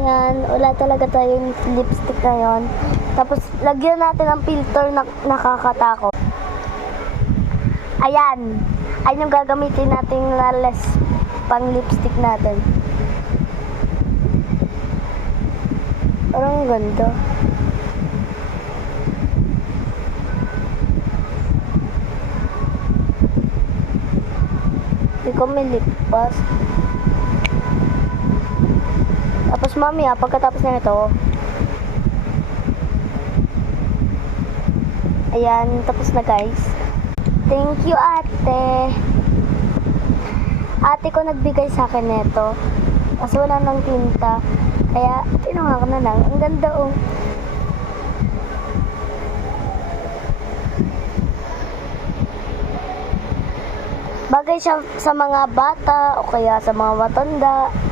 Ayan, wala talaga tayong lipstick ngayon. Tapos, lagyan natin ng filter na nakakatakot. Ayan. Ayan yung gagamitin natin na less pang lipstick natin. Parang ganda. Hindi ko may lip gloss. Tapos mamaya, pagkatapos na ito, ayan, tapos na guys. Thank you, ate. Ate ko nagbigay sa akin nito. Kasi wala nang tinta. Kaya, kinuha ko na lang. Ang ganda, oh. Bagay siya sa mga bata o kaya sa mga matanda.